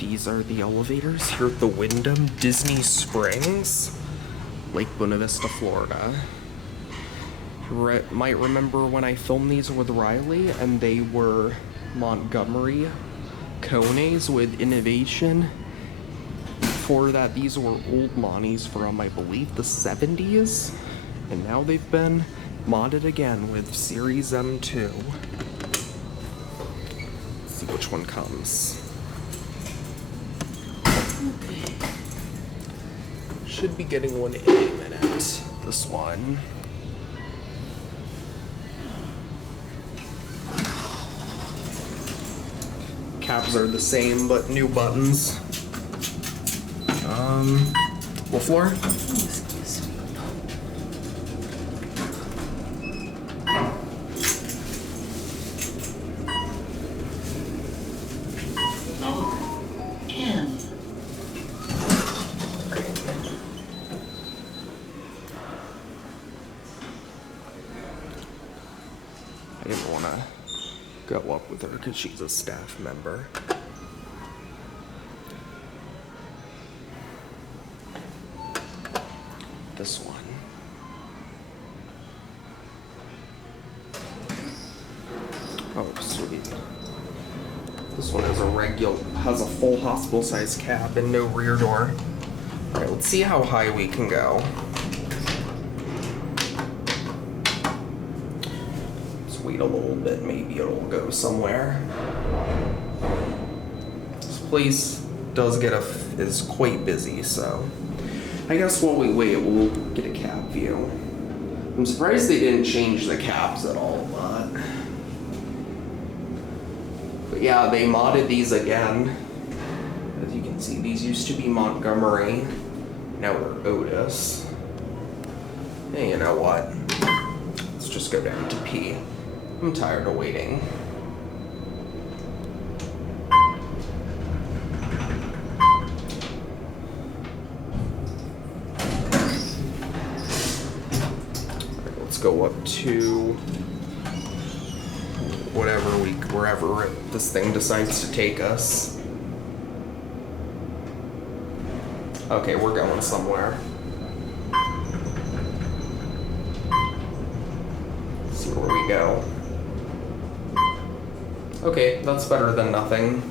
These are the elevators here at the Wyndham Disney Springs, Lake Buena Vista, Florida. Might remember when I filmed these with Riley, and they were MontgomeryKONEs with innovation. Before that, these were old Monties from, I believe, the 70s, and now they've been modded again with Series M2. Let's see which one comes. Should be getting one in a minute. This one. Caps are the same, but new buttons. What floor? Excuse me. Number 10. I didn't want to go up with her because she's a staff member. This one. Oh, sweet. This one has a full hospital-sized cab and no rear door. All right, let's see how high we can go. Let's wait a little bit, maybe it'll go somewhere. This place is quite busy, so I guess while we wait, we'll get a cab view. I'm surprised they didn't change the cabs at all, but yeah, they modded these again. As you can see, these used to be Montgomery, now they're Otis. Hey, you know what? Let's just go down to pee. I'm tired of waiting. Go up to wherever this thing decides to take us. Okay, we're going somewhere. Let's see where we go. Okay, that's better than nothing.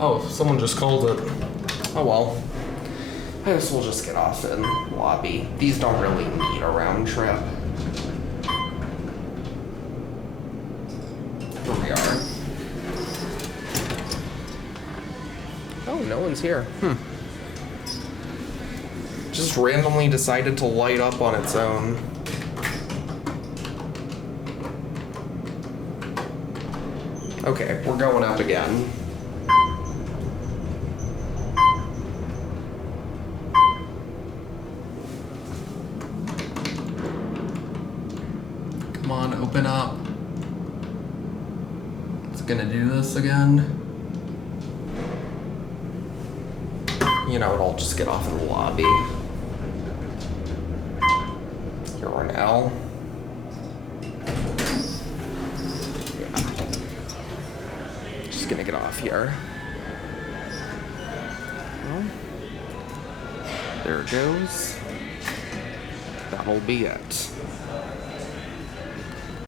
Oh, someone just called it. Oh well, I guess we'll just get off in lobby. These don't really need a round trip. Here we are. Oh, no one's here. Just randomly decided to light up on its own. Okay, we're going up again. Come on, open up. It's gonna do this again. You know what, I'll just get off in the lobby. Here we're an L. Yeah. Just gonna get off here. Well, there it goes. That'll be it.